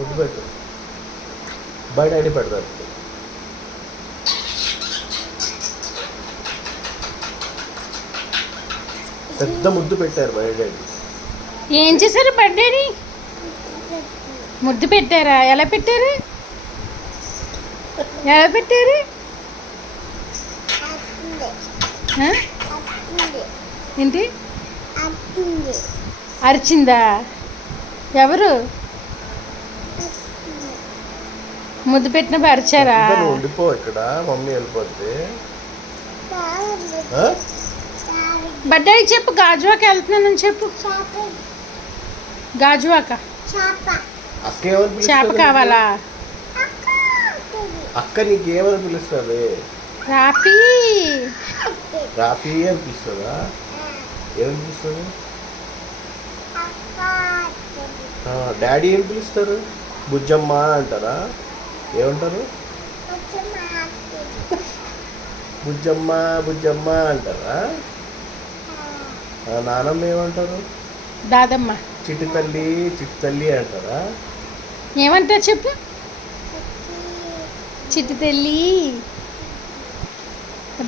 ముద్దు పెట్టు. బయట డాడీ పెడతారు. పెద్ద ముద్దు పెట్టారు బయట డాడీ. ఏం చేశారు బర్త్డేని? ముద్దు పెట్టారా? ఎలా పెట్టారు? ఎలా పెట్టారు? ఆ? ఏంటి అరిచిందా? ఎవరు ముద్దు పెట్టినప్పుడు అరిచారా? నువ్వు ఉండిపో ఇక్కడ, మమ్మీ వెళ్ళిపోద్ది. బర్త్డేకి చెప్పు, గాజువాక వెళ్తున్నానని చెప్పు. గాజువాక అక్క ఏమని చేప పిలుస్తుంది? కావాలా? అక్క నీకేమని పిలుస్తుంది? రాఫీ. రాఫీ అని పిలుస్తుందా? ఏమని పిలుస్తుంది? డాడీ ఏం పిలుస్తారు? బుజ్జమ్మ అంటారా? ఏమంటారు? బుజ్జమ్మ బుజ్జమ్మ అంటారా? నానమ్మ ఏమంటారు? దాదమ్మ. చిట్టి తల్లి అంటారా? ఏమంటారు చెప్పు. చిట్టి తల్లి.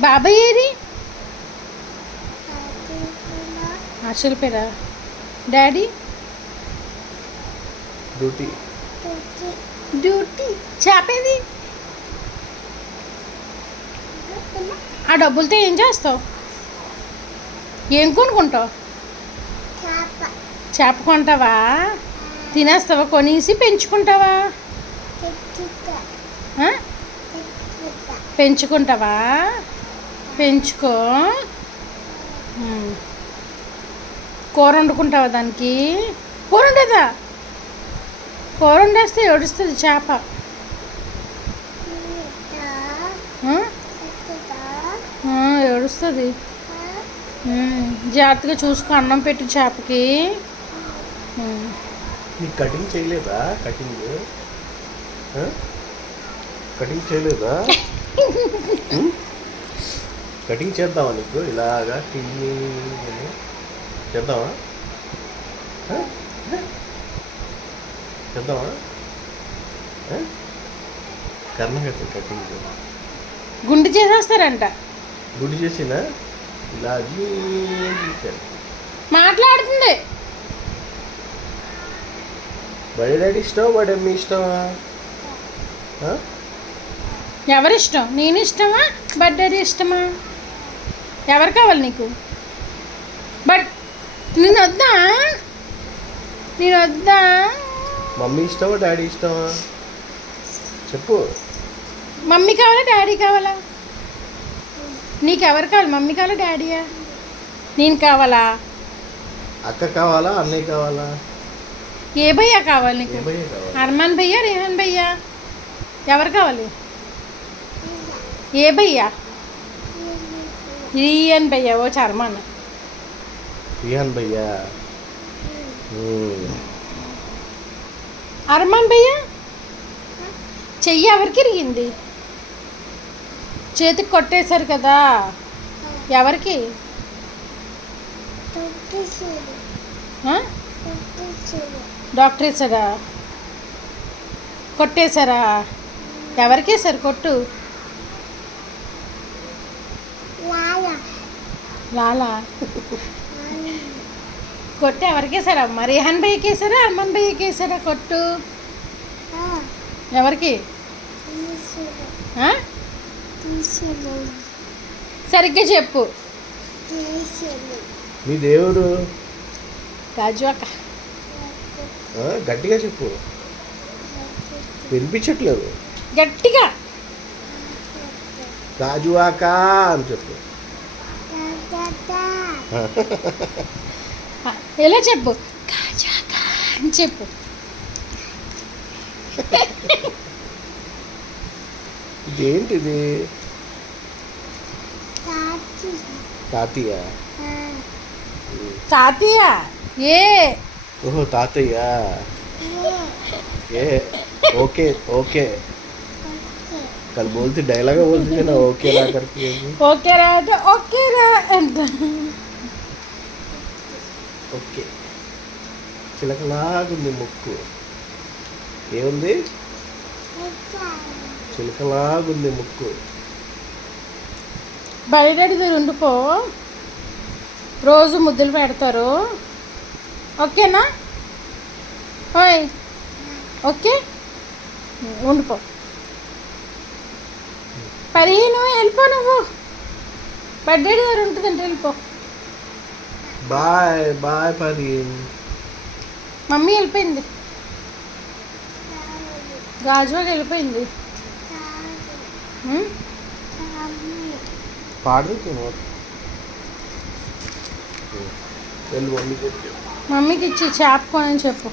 బాబాయ్ ఏది? అసలు పేరా? Daddy duty. డ్యూటీ. చేపేది? ఆ డబ్బులతో ఏం చేస్తావు? ఏం కొనుక్కుంటావు? చేప కొంటావా? తినేస్తావా? కొనేసి పెంచుకుంటావా? ఆ? పెంచుకుంటావా? పెంచుకో. కూర వండుకుంటావా దానికి? కూర ఉండదా? కూర వండేస్తే ఏడుస్తుంది చేప. ఏడుస్తుంది. జాగ్రత్తగా చూసుకో, అన్నం పెట్టు చేపకి. నీకు కటింగ్ చేయలేదా? కటింగ్ చేయలేదా? కటింగ్ చేద్దామా నీకు? ఇలాగా చేద్దామా? చేద్దామా? కర్ణగతి కటింగ్ గుండు చేసేస్తారంట. గుడి చేసినా ఇలా మాట్లాడుతుంది. బడి డాడీ ఇష్టం, బడి అమ్మ ఇష్టమా? ఎవరిష్టం? నేను ఇష్టమా, బర్త్డే ఇష్టమా? ఎవరు కావాలి నీకు? బట్ నేను వద్దా? మమ్మీ ఇష్టమా, డాడీ ఇష్టమా? చెప్పు. మమ్మీ కావాలా, డాడీ కావాలా? నీకు ఎవరు కావాలి? మమ్మీ కావాలా, డాడీయా? నేను కావాలా? అక్క కావాలా, అన్నయ్య కావాలా? ఏ భయ్యా కావాలి నీకు? ఏ భయ్యా కావాలి? అర్మాన్ భయ్యా, రేహాన్ భయ్యా? ఎవరు కావాలి? ఏ భయ్యా? రియాన్ భయ్యా. ఓ అర్మాన్. రియాన్ భయ్యా. అర్మాన్ భయ్యా చెయ్యి ఎవరికి ఇరిగింది? చేతికి కొట్టేశారు కదా, ఎవరికి? డాక్టర్ వేసాడా? కొట్టేశారా? ఎవరికి వేసారు కొట్టు? లాలా. కొట్టు ఎవరికి వేసారా? మరి రేహాన్ భయ్యకి వేసారా, అర్మాన్ భయ్యకి వేసారా కొట్టు? ఎవరికి? సరిగ్గా చెప్పు. మీ దేవుడు గాజువాక. గట్టిగా చెప్పు, వినిపించట్లేదు. గట్టిగా. గాజువాక అని చెప్పు. ఎలా చెప్పు? గాజువాక అని చెప్పు. ఇదేంటిది? తాతయ్య. తాతయ్య ఏ? ఓహో తాతయ్య. ఏ ఓకే ఓకే. कल बोलती डायलॉग बोलती थी ना ओके रा करके. ओके रा तो ओके रा अंत. ఓకే. చిలకలాగుంది ముక్కు. ఏముంది? చిలకలాగుంది ముక్కు. బయట దగ్గర ఉండిపో, రోజు ముద్దులు పెడతారు, ఓకేనా? ఓయ్ ఓకే, ఉండిపో. పదిహేను వెళ్ళిపో, నువ్వు బర్త్డే దగ్గర ఉంటుందంటే వెళ్ళిపో. బాయ్ బాయ్ పని. మమ్మీ వెళ్ళిపోయింది, గాజువాకి వెళ్ళిపోయింది. పాడు వెళ్ళి వండుకో. మమ్మీకి ఇచ్చి చేప కొనని చెప్పు.